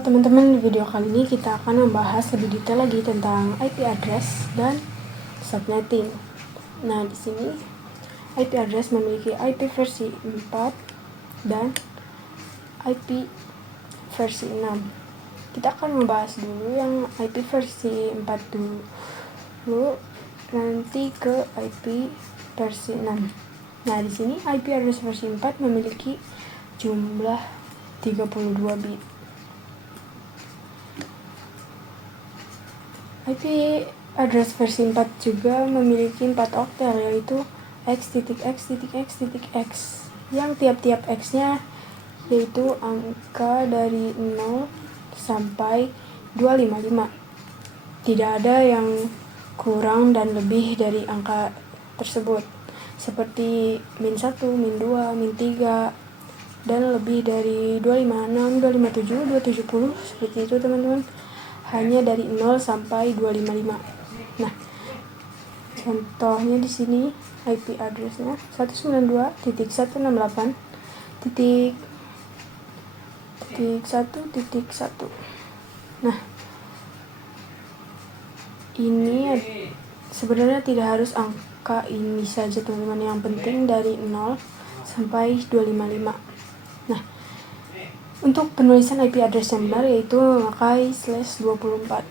Halo teman-teman, di video kali ini kita akan membahas lebih detail lagi tentang IP address dan subnetting. Nah, di sini IP address memiliki IP versi 4 dan IP versi 6. Kita akan membahas dulu yang IP versi 4 dulu, nanti ke IP versi 6. Nah, di sini IP address versi 4 memiliki jumlah 32 bit. IP address versi 4 juga memiliki 4 oktal, yaitu x.x.x.x, yang tiap-tiap x-nya yaitu angka dari 0 sampai 255. Tidak ada yang kurang dan lebih dari angka tersebut, seperti -1, -2, -3, dan lebih dari 256, 257, 270, seperti itu teman-teman. Hanya dari 0 sampai 255. Nah, contohnya di sini IP address-nya 192.168.1.1. Nah, ini sebenarnya tidak harus angka ini saja teman-teman, yang penting dari 0 sampai 255. Nah, untuk penulisan IP address yang benar yaitu memakai /24.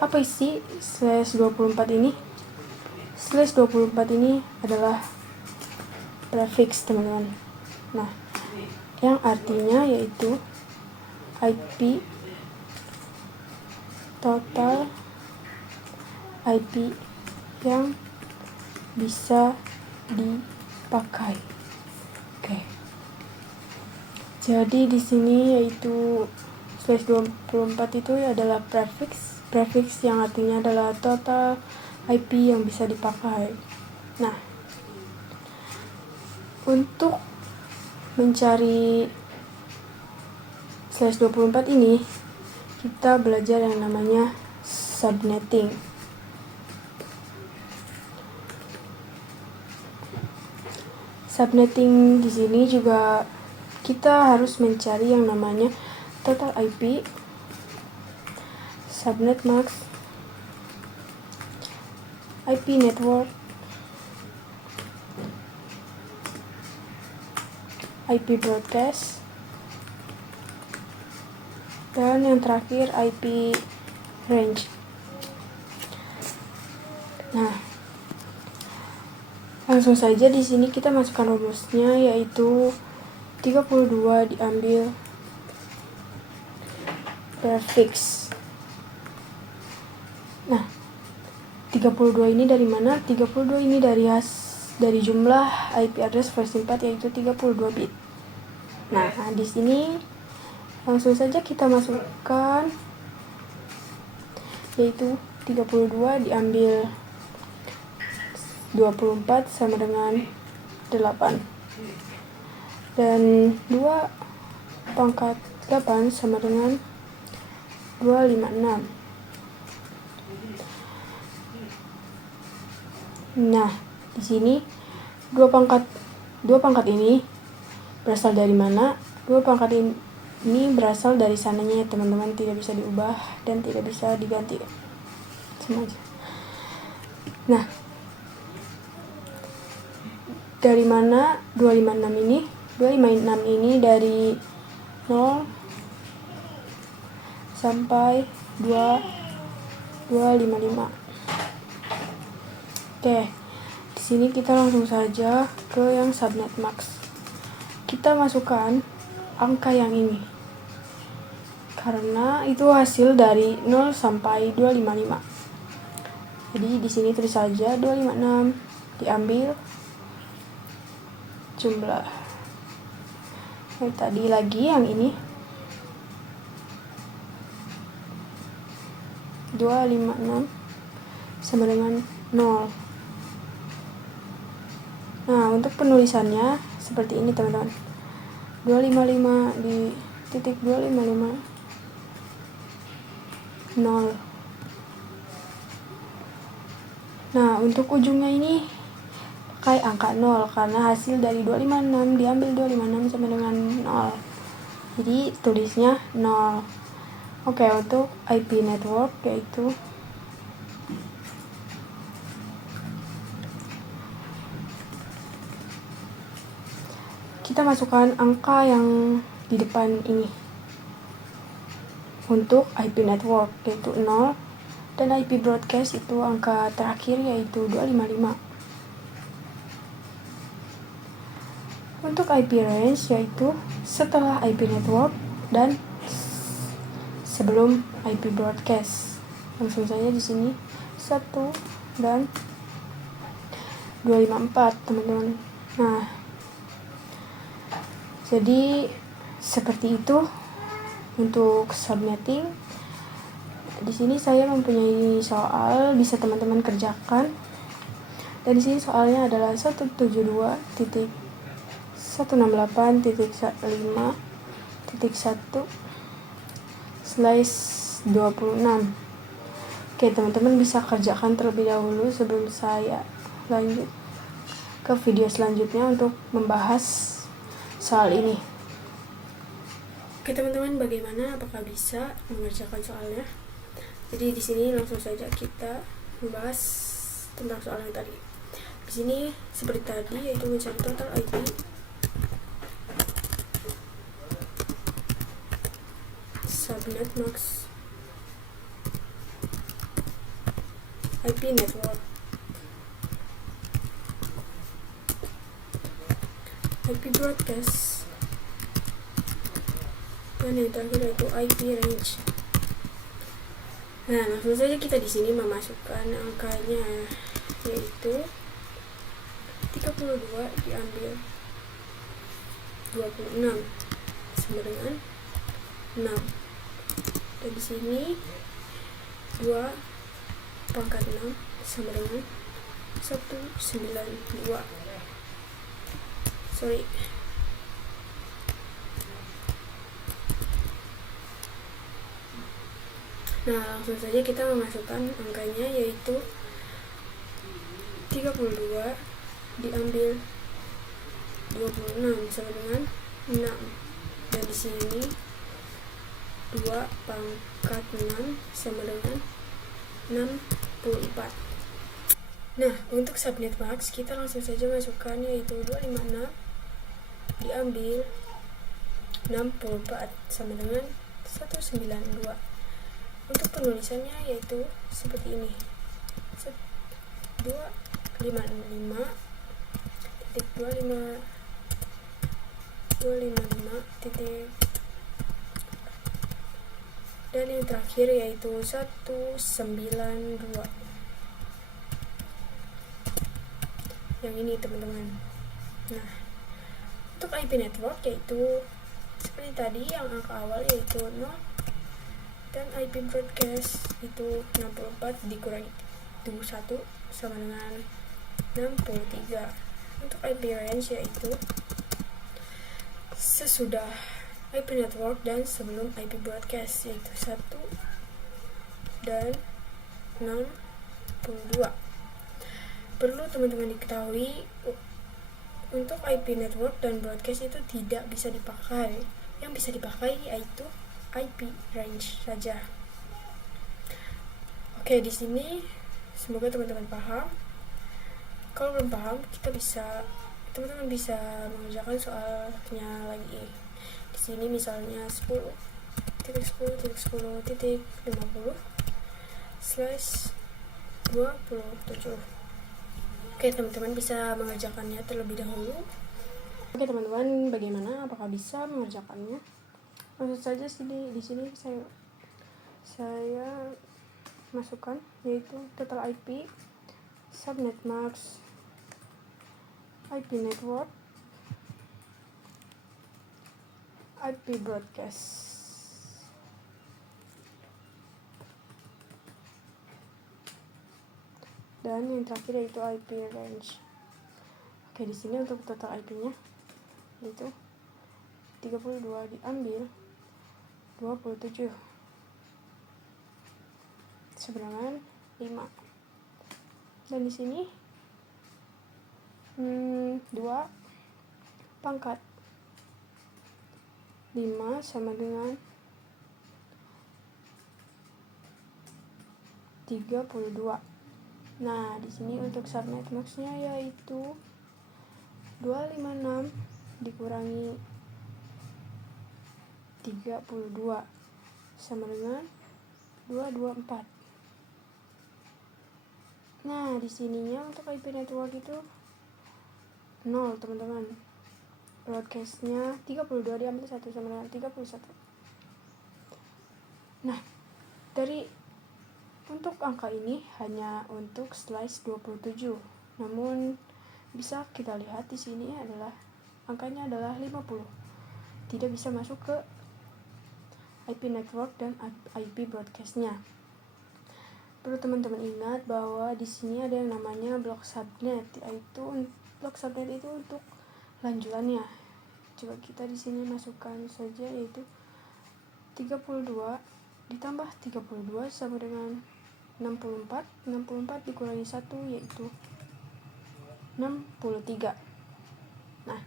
Apa isi /24 ini? /24 ini adalah prefix teman-teman. Nah, yang artinya yaitu IP total IP yang bisa dipakai. Oke. Jadi di sini yaitu /24 itu adalah prefix yang artinya adalah total IP yang bisa dipakai. Nah, untuk mencari /24 ini kita belajar yang namanya subnetting. Subnetting di sini juga kita harus mencari yang namanya total IP, subnet mask, IP network, IP broadcast, dan yang terakhir IP range. Nah, langsung saja di sini kita masukkan rumusnya, yaitu 32 diambil prefix. Nah, 32 ini dari mana? 32 ini dari jumlah IP address versi 4, yaitu 32 bit. Nah, di sini langsung saja kita masukkan, yaitu 32 diambil 24 sama dengan 8. Dan 2 pangkat 8 sama dengan 256. Nah, di sini 2 pangkat ini berasal dari mana? 2 pangkat ini berasal dari sananya ya teman-teman, tidak bisa diubah dan tidak bisa diganti. Semuanya. Nah, dari mana 256 ini? 256 ini dari 0 sampai 255. Oke, di sini kita langsung saja ke yang subnet max. Kita masukkan angka yang ini, karena itu hasil dari 0 sampai 255. Jadi di sini tulis saja 256 diambil jumlah. Tadi lagi yang ini 256 sama dengan 0. Nah, untuk penulisannya seperti ini teman-teman. 255 di titik 255 0. Nah, untuk ujungnya ini pakai angka 0 karena hasil dari 256 diambil 256 sama dengan 0. Jadi tulisnya 0. Oke, untuk IP network yaitu kita masukkan angka yang di depan ini untuk IP network yaitu 0, dan IP broadcast itu angka terakhir yaitu 255. Untuk IP range yaitu setelah IP network dan sebelum IP broadcast. Langsung saja di sini 1 dan 254, teman-teman. Nah, jadi seperti itu untuk subnetting. Di sini saya mempunyai soal bisa teman-teman kerjakan. Dan di sini soalnya adalah 172.168.1/26. Oke, teman-teman bisa kerjakan terlebih dahulu sebelum saya lanjut ke video selanjutnya untuk membahas soal ini. Oke, teman-teman, bagaimana? Apakah bisa mengerjakan soalnya? Jadi di sini langsung saja kita membahas tentang soal yang tadi. Di sini seperti tadi, yaitu mencari total IP subnet max IP network IP broadcast, dan yang terakhir yaitu IP range. Nah, langsung saja kita di sini memasukkan angkanya, yaitu 32 diambil 26 sama dengan 6. Dan di sini 2 pangkat 6 sama dengan 192. Nah, langsung saja kita memasukkan angkanya, yaitu 32 diambil 26 sama dengan 6. Dan di sini 2 pangkat 6 sama dengan 64. Nah, untuk subnet max kita langsung saja masukkan, yaitu 256 diambil 64 sama dengan 192. Untuk penulisannya yaitu seperti ini: 255 titik, dan yang terakhir yaitu 192. Yang ini, teman-teman. Nah, untuk IP network yaitu seperti tadi, yang angka awal yaitu 0, dan IP broadcast itu 64 dikurangi 21 sama dengan 63. Untuk IP range yaitu sesudah IP network dan sebelum IP broadcast, yaitu 1 dan 62. Perlu teman-teman diketahui, untuk IP network dan broadcast itu tidak bisa dipakai. Yang bisa dipakai yaitu IP range saja. Oke, di sini semoga teman-teman paham. Kalau belum paham, teman-teman bisa mengerjakan soalnya lagi. Di sini misalnya 10.10.50/27. Oke, teman-teman bisa mengerjakannya terlebih dahulu. Oke, teman-teman, bagaimana? Apakah bisa mengerjakannya? Langsung saja di sini saya masukkan, yaitu total IP, subnet max, IP network, IP broadcast. Dan yang terakhir yaitu IP range. Oke, di sini untuk total IP-nya yaitu 32 diambil 27 seberangan 5. Dan di sini 2 pangkat 5 sama dengan 32. Nah, di sini untuk subnet max-nya yaitu 256 dikurangi 32 sama dengan 224. Nah, di sininya untuk IP network itu 0, teman-teman. Broadcast-nya 32 diambil 1 sama dengan 31. Nah, untuk angka ini hanya untuk slice 27. Namun bisa kita lihat di sini adalah angkanya adalah 50. Tidak bisa masuk ke IP network dan IP broadcast-nya. Perlu teman-teman ingat bahwa di sini ada yang namanya block subnet, yaitu block subnet itu untuk lanjutannya. Coba kita di sini masukkan saja, yaitu 32 ditambah 32 sama dengan 64. 64 dikurangi 1 yaitu 63. Nah,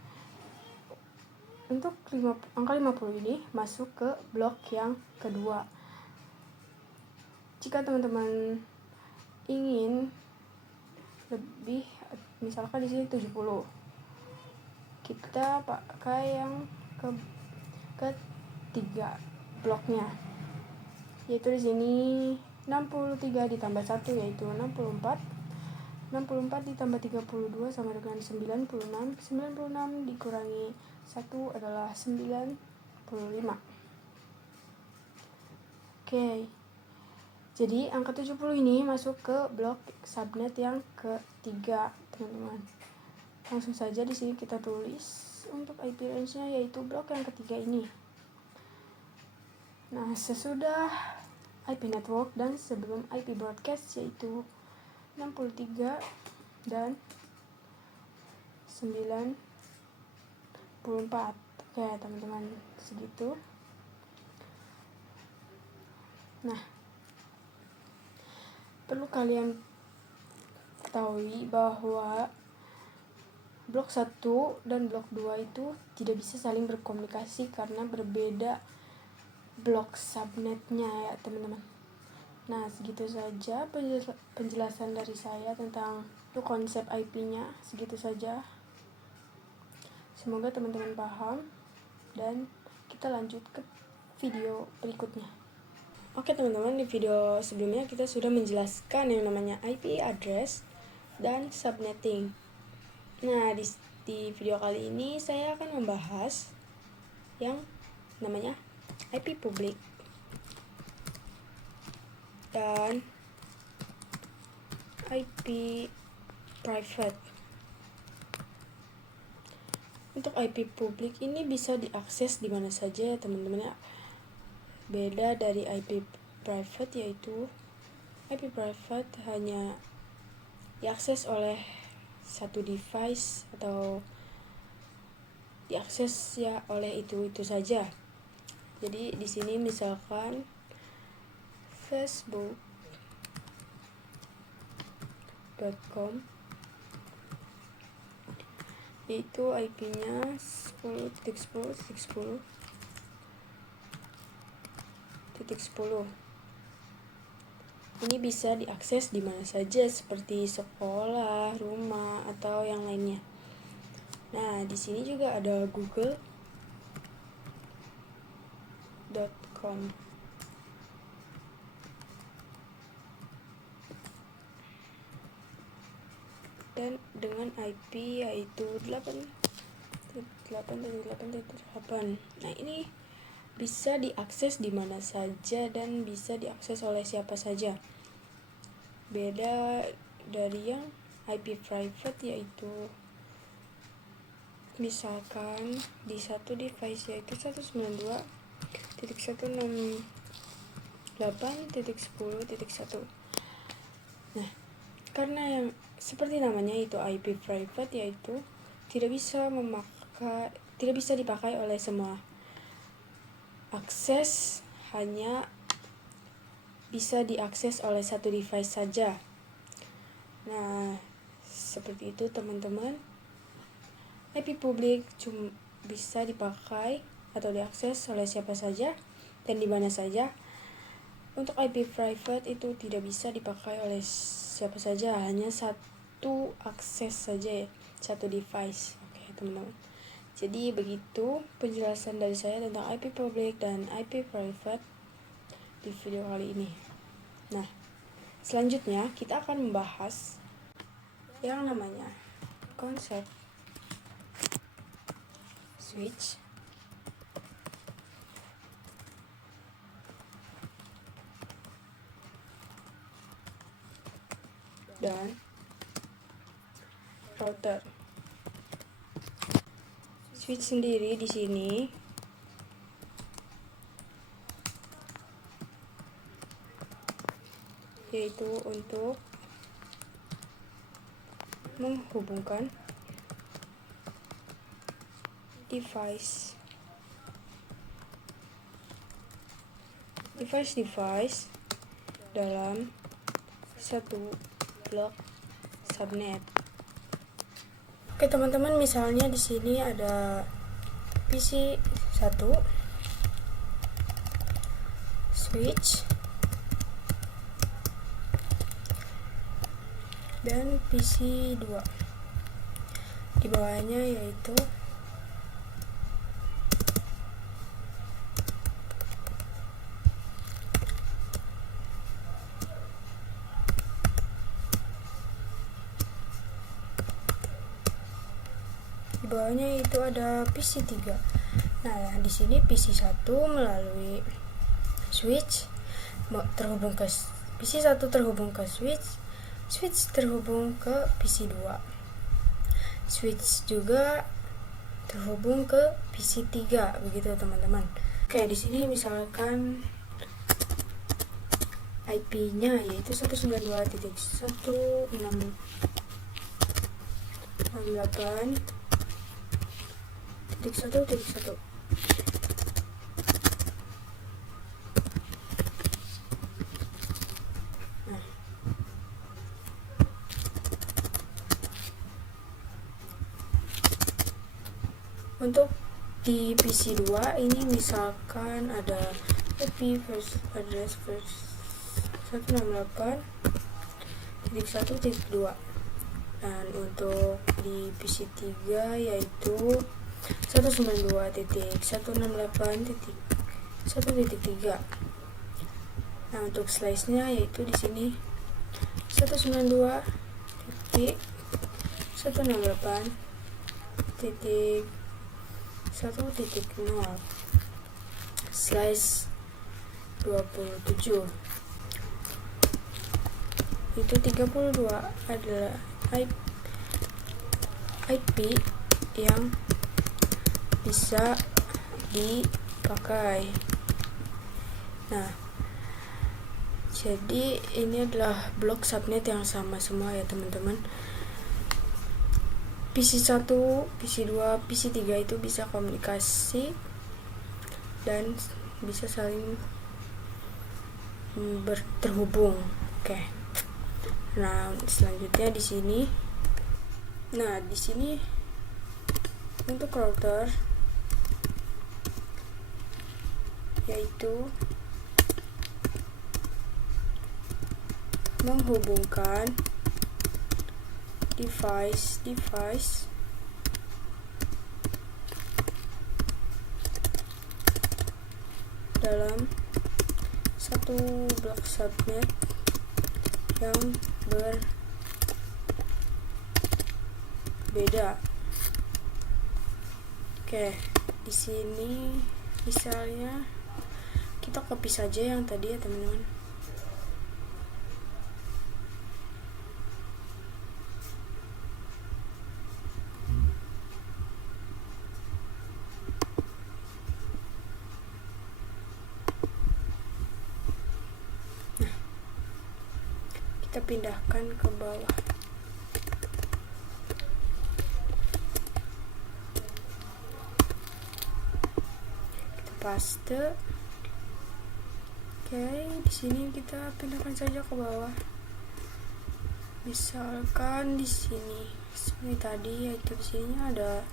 untuk angka 50 ini masuk ke blok yang kedua. Jika teman-teman ingin lebih, misalkan di sini 70, kita pakai yang ketiga bloknya, yaitu di sini 63 ditambah 1 yaitu 64. 64 ditambah 32 sama dengan 96. 96 dikurangi 1 adalah 95. Oke. Jadi angka 70 ini masuk ke blok subnet yang ketiga, teman-teman. Langsung saja di sini kita tulis untuk IP range-nya yaitu blok yang ketiga ini. Nah, sesudah IP network dan sebelum IP broadcast yaitu 63 dan 94. Oke, teman-teman, segitu. Nah, perlu kalian ketahui bahwa blok 1 dan blok 2 itu tidak bisa saling berkomunikasi karena berbeda blok subnetnya ya, teman-teman. Nah, segitu saja penjelasan dari saya tentang konsep IP-nya. Segitu saja. Semoga teman-teman paham dan kita lanjut ke video berikutnya. Oke teman-teman, di video sebelumnya kita sudah menjelaskan yang namanya IP address dan subnetting. Nah, di video kali ini saya akan membahas yang namanya IP public dan IP private. Untuk IP public ini bisa diakses di mana saja ya teman-teman ya. Beda dari IP private, yaitu IP private hanya diakses oleh satu device atau diakses ya oleh itu saja. Jadi di sini misalkan facebook.com itu IP-nya 10.10.10.10. Ini bisa diakses di mana saja seperti sekolah, rumah, atau yang lainnya. Nah, di sini juga ada google.com. Dan dengan IP yaitu 8.8.8. Nah, ini bisa diakses di mana saja dan bisa diakses oleh siapa saja. Beda dari yang IP private, yaitu misalkan di satu device yaitu 192.168.10.1. Nah, karena yang seperti namanya itu IP private, yaitu tidak bisa dipakai oleh semua. Akses hanya bisa diakses oleh satu device saja. Nah, seperti itu teman-teman. IP publik bisa dipakai atau diakses oleh siapa saja dan di mana saja. Untuk IP private itu tidak bisa dipakai oleh siapa saja, hanya satu akses saja ya, satu device. Oke teman-teman, jadi begitu penjelasan dari saya tentang IP public dan IP private di video kali ini. Nah, selanjutnya kita akan membahas yang namanya konsep switch, dan router. Switch sendiri di sini yaitu untuk menghubungkan device dalam satu blok subnet. Oke teman-teman, misalnya di sini ada PC 1, switch, dan PC 2. Di bawahnya yaitu ada PC 3. Nah, di sini PC 1 melalui switch terhubung ke PC 1 terhubung ke switch terhubung ke PC 2. Switch juga terhubung ke PC 3, begitu teman-teman. Oke, di sini misalkan IP-nya yaitu 192.168.1.1. Untuk di PC 2 ini misalkan ada IP address 168.1.2, dan untuk di PC 3 yaitu 192.168.1.3. Nah, untuk slice-nya yaitu di sini 192.168.1.0 slice 27. Itu 32 adalah IP yang bisa dipakai. Nah, jadi ini adalah blok subnet yang sama semua ya teman-teman. PC 1, PC 2, PC 3 itu bisa komunikasi dan bisa saling terhubung. Oke. Nah, selanjutnya di sini. Nah, di sini untuk router yaitu menghubungkan device dalam satu blok subnet yang berbeda. Oke, di sini misalnya kita copy saja yang tadi ya teman-teman. Kita pindahkan ke bawah. Kita paste. Oke, di sini kita pindahkan saja ke bawah. Misalkan di sini seperti tadi, yaitu di sini ada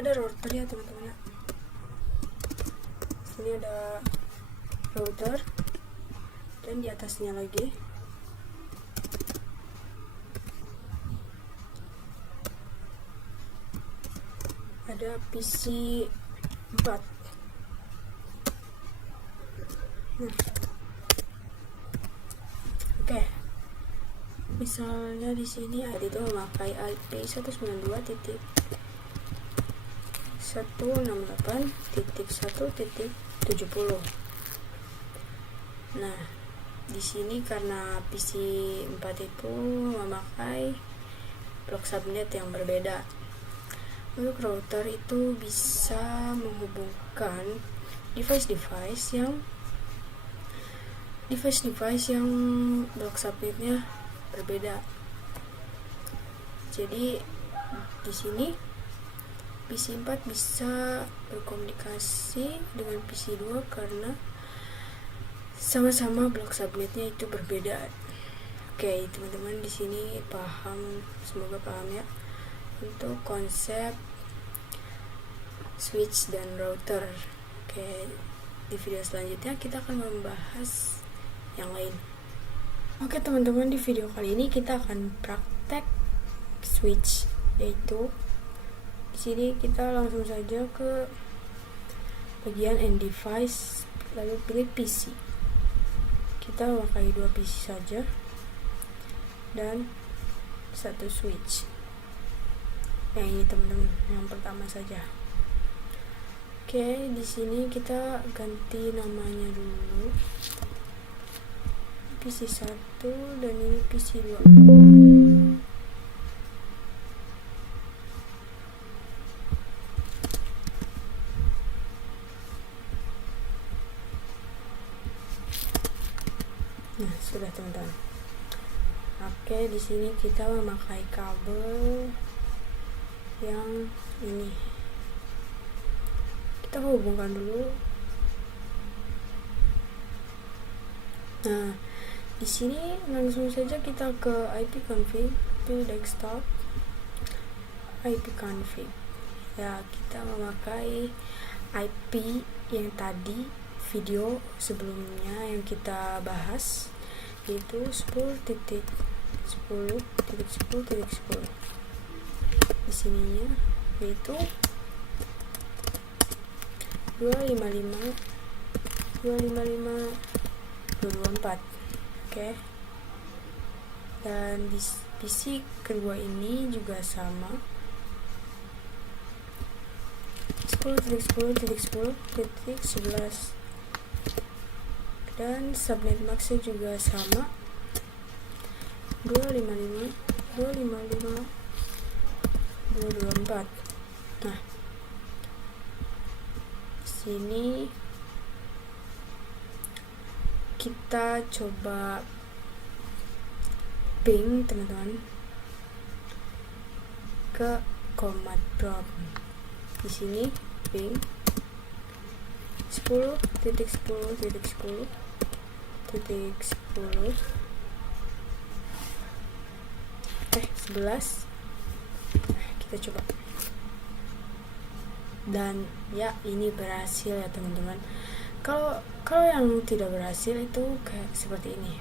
ada router ya teman-teman ya. Sini ada router dan di atasnya lagi ada PC 4. Oke. Misalnya di sini ada itu memakai IP 192.168.1.70. Nah, di sini karena PC 4 itu memakai blok subnet yang berbeda. Untuk router itu bisa menghubungkan device-device yang blok subnetnya berbeda. Jadi di sini PC 4 bisa berkomunikasi dengan PC 2 karena sama-sama blok subnetnya itu berbeda. Oke, teman-teman di sini paham, semoga paham ya untuk konsep switch dan router. Oke, di video selanjutnya kita akan membahas yang lain. Oke teman-teman, di video kali ini kita akan praktek switch, yaitu di sini kita langsung saja ke bagian end device, lalu pilih PC. Kita memakai 2 PC saja dan 1 switch. Yang ini teman-teman, yang pertama saja. Oke, di sini kita ganti namanya dulu. PC 1 dan ini PC 2. Nah, sudah teman-teman. Oke, di sini kita memakai kabel yang ini. Kita hubungkan dulu. Nah, di sini langsung saja kita ke IP config, pilih desktop, IP config. Ya, kita memakai IP yang tadi video sebelumnya yang kita bahas, yaitu 10.10.10.10. Di sininya yaitu 255.255.224. Oke. Dan di PC kedua ini juga sama, 10.10.10.11, dan subnet maxnya juga sama, 255.254. Nah, sini kita coba ping teman-teman ke command prompt. Di sini ping 10.10.10.10 11. Kita coba. Dan ya, ini berhasil ya teman-teman. Kalau yang tidak berhasil itu kayak seperti ini.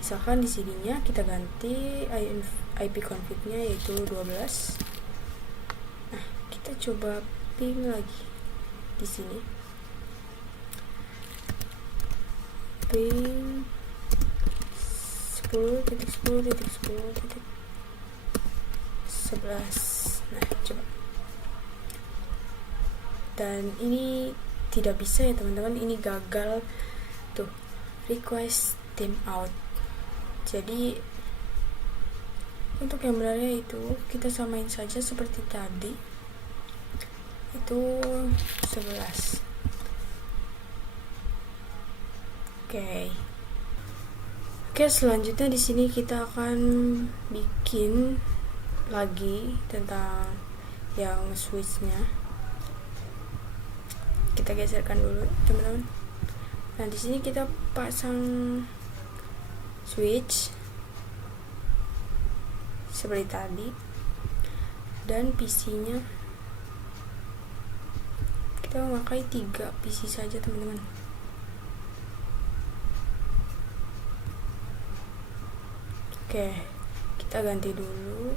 Misalkan di sininya kita ganti IP config-nya yaitu 12. Nah, kita coba ping lagi di sini. Ping 10.10.10.11. Nah, coba. Dan ini tidak bisa ya teman-teman, ini gagal tuh, request timeout. Jadi untuk yang benarnya itu kita samain saja seperti tadi, itu 11. Oke, selanjutnya di sini kita akan bikin lagi tentang yang switchnya. Kita geserkan dulu teman-teman. Nah, di sini kita pasang switch seperti tadi, dan PC-nya kita memakai 3 PC saja teman-teman. Oke, kita ganti dulu.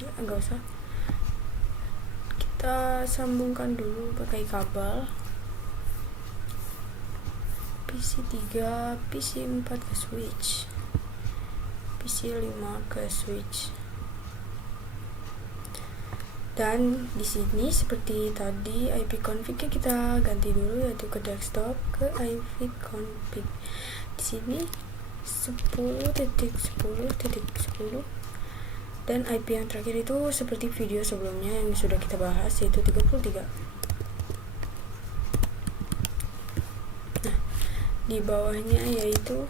Ya, enggak usah. Kita sambungkan dulu pakai kabel. PC 3, PC 4 ke switch. PC 5 ke switch. Dan di sini seperti tadi IP config-nya kita ganti dulu, yaitu ke desktop, ke IP config. Di sini 10.10.10 dan IP yang terakhir itu seperti video sebelumnya yang sudah kita bahas, yaitu 33. Nah, di bawahnya yaitu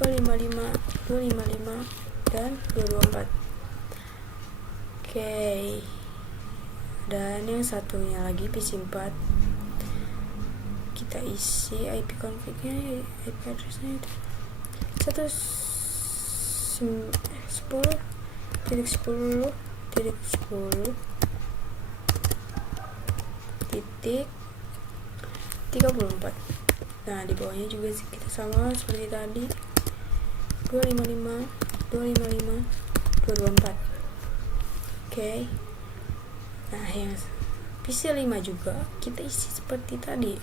255, 255 dan 224. Oke. Dan yang satunya lagi PC 4. Kita isi IP config-nya, IP address-nya itu 10.10.10.34. Nah, di bawahnya juga kita sama seperti tadi, 255, 255, 224. Oke. Nah, yang PC 5 juga kita isi seperti tadi,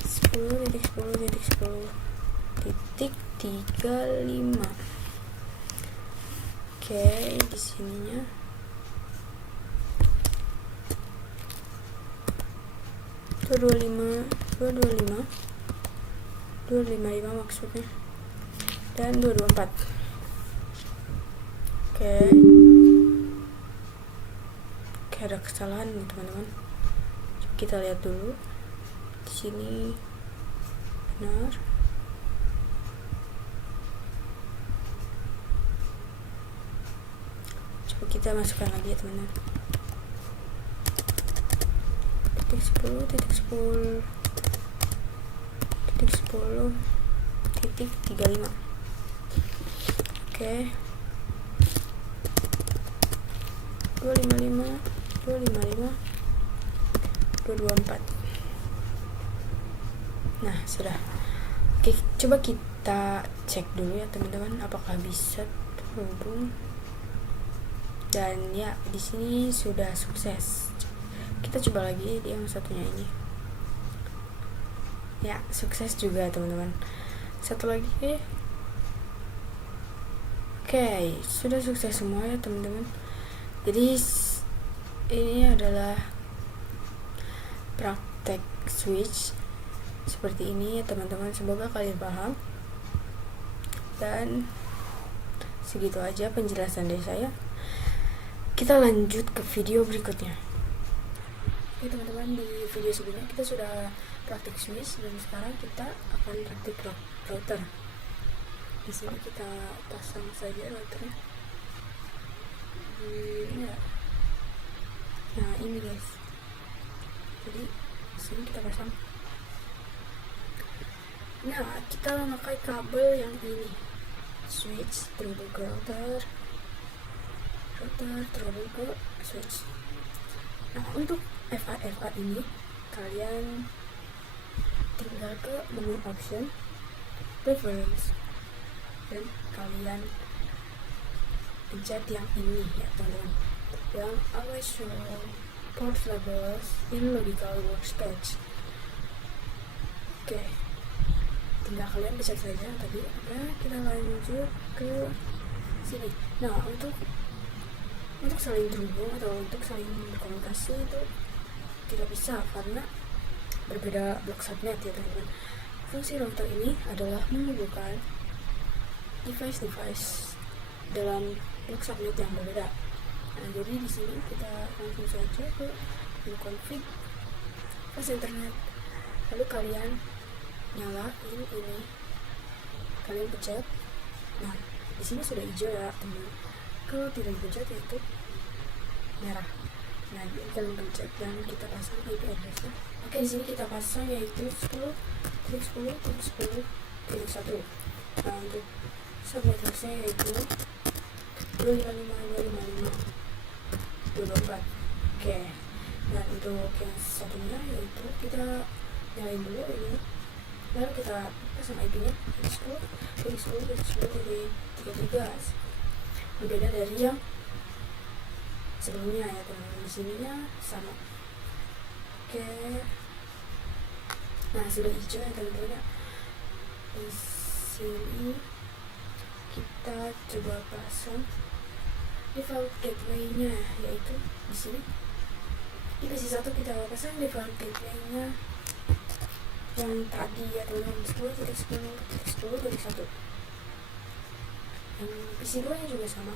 10.10.10.35. Oke, di sininya 255 maksudnya, dan 224. Oke, ada kesalahan nih teman-teman. Kita lihat dulu di sini benar. Coba kita masukkan lagi ya teman-teman. Titik 10.10.10.35. Oke. 255, 255, 224. Nah, sudah. Oke, coba kita cek dulu ya teman-teman, apakah bisa terhubung. Dan ya, di sini sudah sukses. Kita coba lagi di yang satunya ini. Ya, sukses juga teman-teman. Satu lagi. Oke, sudah sukses semua ya teman-teman. Jadi ini adalah praktek switch seperti ini ya teman-teman. Semoga kalian paham. Dan segitu aja penjelasan dari saya. Kita lanjut ke video berikutnya. Oke teman-teman, di video sebelumnya kita sudah praktik switch dan sekarang kita akan praktik router. Di sini kita pasang saja routernya. Nah, ini guys. Jadi di sini kita pasang. Nah, kita memakai kabel yang ini. Switch terhubung ke router terhubung ke switch. Nah, untuk FA ini kalian tinggal ke menu option, preference, dan kalian pencet yang ini ya teman-teman, yang always show port labels in logical workspace. Oke, tinggal kalian pencet saja tadi. Oke, kita lanjut ke sini. Nah, untuk saling terhubung atau untuk saling berkomunikasi itu tidak bisa karena berbeda blok subnet ya teman-teman. Fungsi router ini adalah menghubungkan device dalam blok subnet yang berbeda. Nah, jadi di sini kita langsung saja ke menu config, fast internet, lalu kalian nyalain ini, kalian pencet. Nah, di sini sudah hijau ya teman. Kalau tidak dipencet itu merah. Nah, kalian pencet dan kita pasang IP addressnya. Oke, di sini kita pasang yaitu 10.10.10.1. Nah, untuk subnet hostnya yaitu 255. 2024. Oke, dan untuk yang satunya yaitu kita nyalain dulu ini, lalu kita pasang IP nya 10.10.10.10.33. Berbeda dari yang sebelumnya ya teman-teman. Di sininya sama. Oke, nah sudah hijau ya teman-teman. Di sini kita coba pasang default gateway-nya, yaitu di sini di PC1 kita pasang default gateway-nya yang tadi ya teman-teman, 10.10.10.1. Yang PC2 nya juga sama,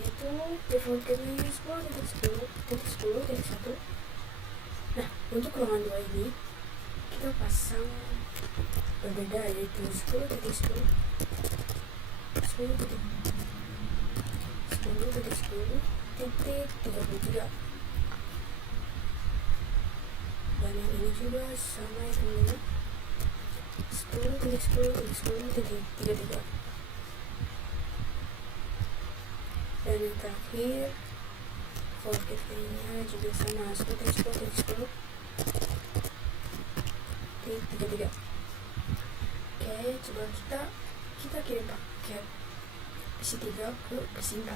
yaitu default gateway 10.10.10.1. Nah, untuk ruangan 2 ini kita pasang berbeda, yaitu 10.10.10.33. Dan yang ini juga sama ya teman-teman, 10.10.10.33. Dan yang terakhir default gateway-nya juga sama, 10.10.10.33. Oke, coba kita kirim paket PC3 ke PC4.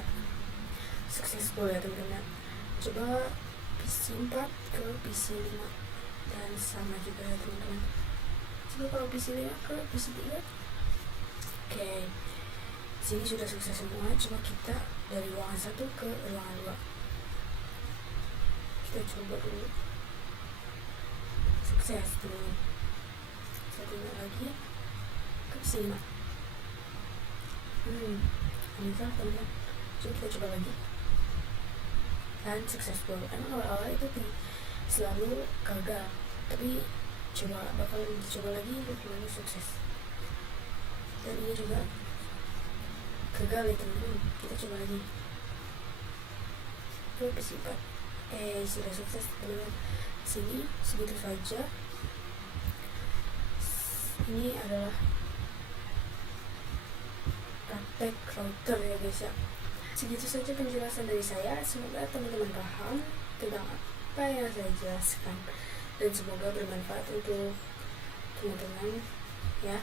Successful ya teman-teman. Coba PC4 ke PC5 dan sama juga ya teman-teman. Coba kalau PC5 ke PC3. Oke, sini sudah sukses semua. Coba kita dari ruangan 1 ke ruangan 2. Kita coba dulu. Sukses teman-teman. Satunya lagi ke PC5. Ini salah teman-teman. Coba kita coba lagi. Dan successful. Emang awal-awal itu selalu gagal, tapi bakal dicoba lagi untuk selalu sukses. Dan ini juga gagal ya teman-teman. Kita coba lagi ke PC4. Sudah sukses teman-teman. Sini segitu saja. Ini adalah praktek router ya guys ya. Segitu saja penjelasan dari saya. Semoga teman-teman paham tentang apa yang saya jelaskan, dan semoga bermanfaat untuk teman-teman ya.